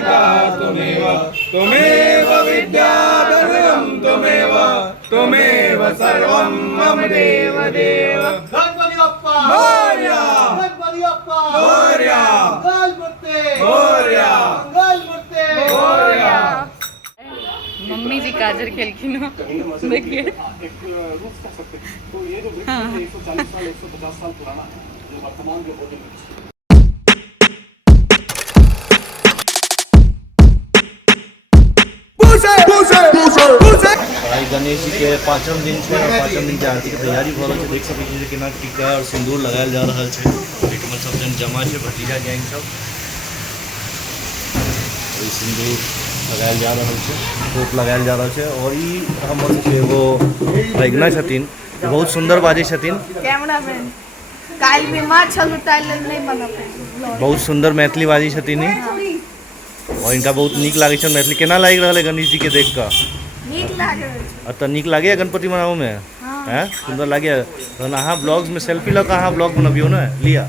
जगत्का त्वमेव त्वमेव विद्याधरं त्वमेव त्वमेव सर्वं मम देव देव गणपति बप्पा मोरया गणपति बप्पा मोरया मंगल मूर्ते मोरया मंगल मूर्ते मोरया। मम्मी जी गाजर खेल की ना देखिए एक रूप कह सकते हैं। तो ये जो वृक्ष है 140 साल 150 साल पुराना है जो वर्तमान के बोधि वृक्ष है। भाई गणेश जी के पाँचम दिन है और पाँचम दिन के आरती की तैयारी भऽ रहल छै। देख सकै छी जे केना टीका और सिंदूर लगायल जा रहल छै। एहिठमा सब जन जमा छै, भतीजा गैंग सब सिंदूर लगायल जा रहल छै, टोप लगायल जा रहल छै। और ई हमर एगो भैगना छथिन, बहुत सुंदर बाजै छथिन, कैमरामैन काल में मां छल उतार ले नहीं बनब, बहुत सुंदर मैथिली बाजै छथिन और इनका बहुत नीक लागै छै मैथिली। केना लागि रहल है गणेश जी के देख कऽ? नीक लागे तो नीक लागैए गणपति मनाबऽ में? हैं सुंदर लागैए तहन अहाँ ब्लॉग्स में सेल्फी लऽ कऽ अहाँ ब्लॉग बनबियौ ने, लिअ।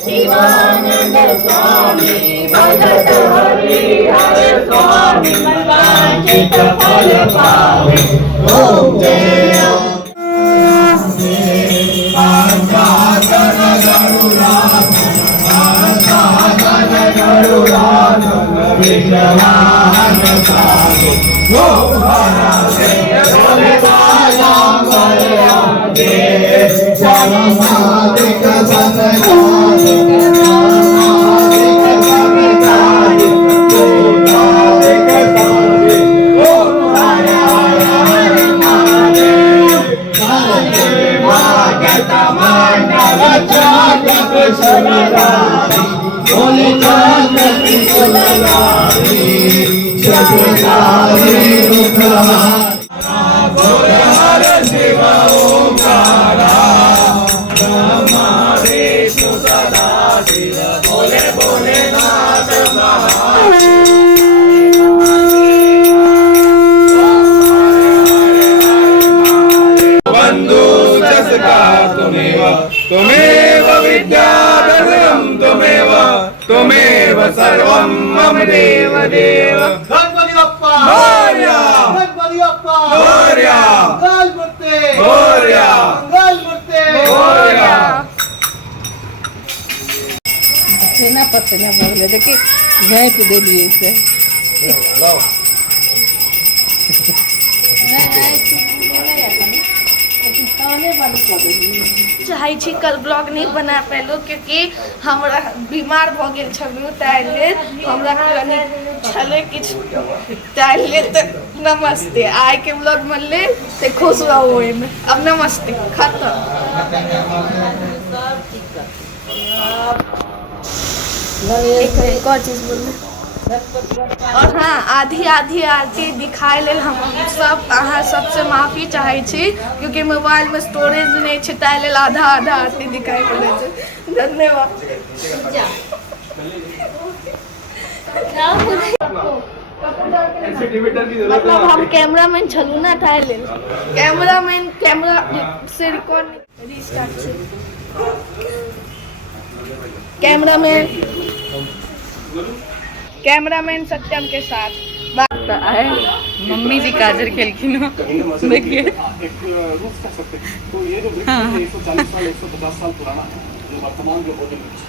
शिवानंद स्वामी भगत हरि हरे स्वामी मनवांछित फल पावे। ओम जय बंधु जसका तुमेव तुमेव विद्याधरं तुमेव तुमेव सर्वं मम देव देव गणपती बाप्पा मोरया! गणपती बाप्पा मोरया! मंगलमूर्ती मोरया! मंगलमूर्ती मोरया! सेनापति ने बोले देखिए यहीं पे दे दिए इसे चाहे छी कल ब्लॉग नहीं बना पेलो क्योंकि हमरा बीमार भ गेल छलु ताहि लेल हमरा कनी छले किछ ताहि लेल त नमस्ते आइ के ब्लॉग बनले से खुश रहो ओहिमे अब नमस्ते खत्म एक और चीज बोलना और हाँ आधी आधी आरती दिखाए लेल हम सब अहाँ सबसे माफी चाहे छी क्योंकि मोबाइल में स्टोरेज नहीं है ताहि लेल आधा आधा आरती दिखाई पड़े छै धन्यवाद मतलब हम कैमरामैन छलू ना ताहि लेल कैमरा से रिकॉर्ड रिस्टार्ट छै कैमरामैन सत्यम के साथ तो आए मम्मी जी काजर खेलखिन देखिए एक रूप कह सकते हैं। तो ये जो वृक्ष है 140 साल 150 साल पुराना है जो वर्तमान जो भोजन वृक्ष